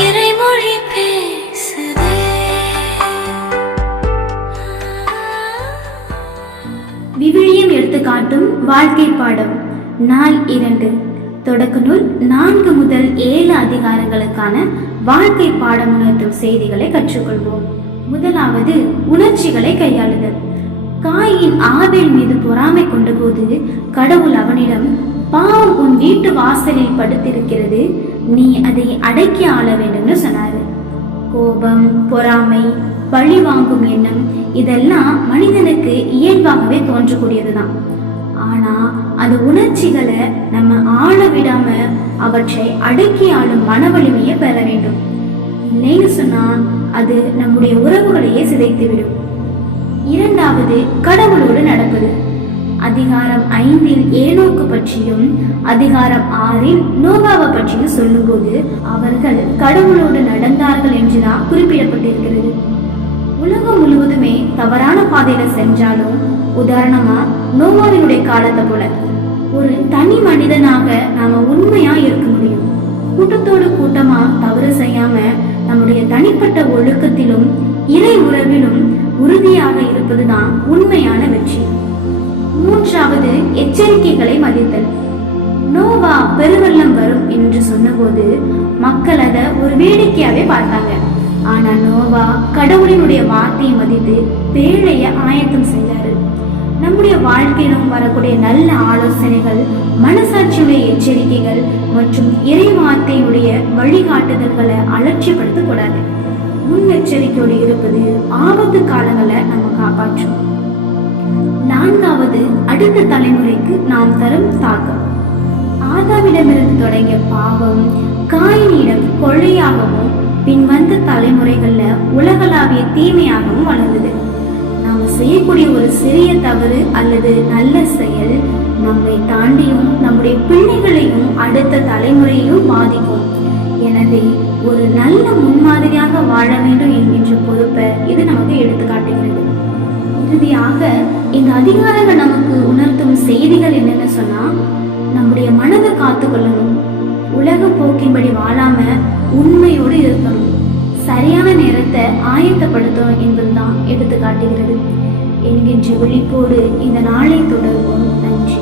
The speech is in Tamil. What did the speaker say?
இறைமொழி பேசுதே. விவிலியம் எடுத்துக்காட்டும் வாழ்க்கை பாடம் நாள் 2. தொடக்க நூல் 4 முதல் 7 அதிகாரங்களுக்கான வாழ்க்கை பாடம் உணர்த்தும் செய்திகளை கற்றுக்கொள்வோம். முதலாவது, உணர்ச்சிகளை கையாளுதல். காயின் ஆபேல் மீது பொறாமை கொண்டபோது கடவுள் அவனிடம், பாவம் உன் வீட்டு வாசலில் படுத்திருக்கிறது, நீ அதை அடக்கி ஆள வேண்டும்னு சொன்னாரு. கோபம், பொறாமை, பழி வாங்கும் எண்ணம் இதெல்லாம் மனிதனுக்கு இயல்பாகவே தோன்றக்கூடியதுதான். ஆனா அந்த உணர்ச்சிகளை நம்ம ஆள விடாம அவற்றை அடக்கி ஆளும் மன வலிமையை பெற வேண்டும். இல்லைன்னு சொன்னா அது நம்முடைய உறவுகளையே சிதைத்துவிடும். இரண்டாவது, கடவுளோடு நடப்பது. அதிகாரம் 5 ஏனோக்கு பற்றியும் அதிகாரம் 6 நோவாவை பற்றியும் சொல்லும்போது அவர்கள் கடவுளோடு நடந்தார்கள் என்றுதான் குறிப்பிடப்பட்டிருக்கிறது. உலகம் முழுவதுமே தவறான பாதையில சென்றாலும், உதாரணமா நோவாவினுடைய காலத்தை போல ஒரு தனி மனிதனாக நாம உண்மையா இருக்க முடியும். கூட்டத்தோடு கூட்டமா தவறு செய்யாம நம்முடைய தனிப்பட்ட ஒழுக்கத்திலும் இறை உறவிலும் உறுதியாக இருப்பதுதான் உண்மையான வெற்றி. மூன்றாவது, எச்சரிக்கைகளை மதித்தல். நோவா பெருவெள்ளம் வரும் என்று சொன்னபோது மக்கள் அதை ஒரு வேடிக்கையாவே பார்த்தாங்க. ஆனா நோவா கடவுளினுடைய வார்த்தையை மதித்து பேழைய ஆயத்தம் செஞ்சாரு. நம்முடைய வாழ்க்கையிலும் வரக்கூடிய நல்ல ஆலோசனைகள், மனசாட்சியுடைய எச்சரிக்கைகள் மற்றும் இறை வார்த்தையுடைய வழிகாட்டுதல்களை அலட்சியப்படுத்த கூடாது. முன்னெச்சரிக்கையோடு இருப்பது ஆபத்து காலங்களை நம்ம காப்பாற்றும். நான்காவது, அடுத்த தலைமுறைக்கு நாம் தரும் தாக்கம். ஆதாமிடமிருந்து தொடங்கிய பாவம் காயினிடம் கொள்ளையாகவும் பின் வந்த தலைமுறைகள்ல உலகளாவிய தீமையாகவும் வளர்ந்தது. நாம செய்யக்கூடிய ஒரு சிறிய தவறு அல்லது நல்ல செயல் நம்மை தாண்டியும் நம்முடைய பிள்ளைகளையும் அடுத்த தலைமுறையையும் பாதிக்கும். எனவே ஒரு நல்ல முன்மாதிரியாக வாழ வேண்டும் என்கின்ற பொறுப்பை இது நமக்கு எடுத்து காட்டுகிறது. இறுதியாக இந்த அதிகாரங்கள் நமக்கு உணர்த்தும் செய்திகள் என்னன்னு சொன்னா, நம்முடைய மனதை காத்துக்கொள்ளணும், உலக போக்கின்படி வாழாம உண்மையோடு இருக்கணும், சரியான நேரத்தை ஆயத்தப்படுத்தணும் என்பதுதான் எடுத்து காட்டுகிறது என்கின்ற விழிப்போடு இந்த நாளை தொடர்வோம். நன்றி.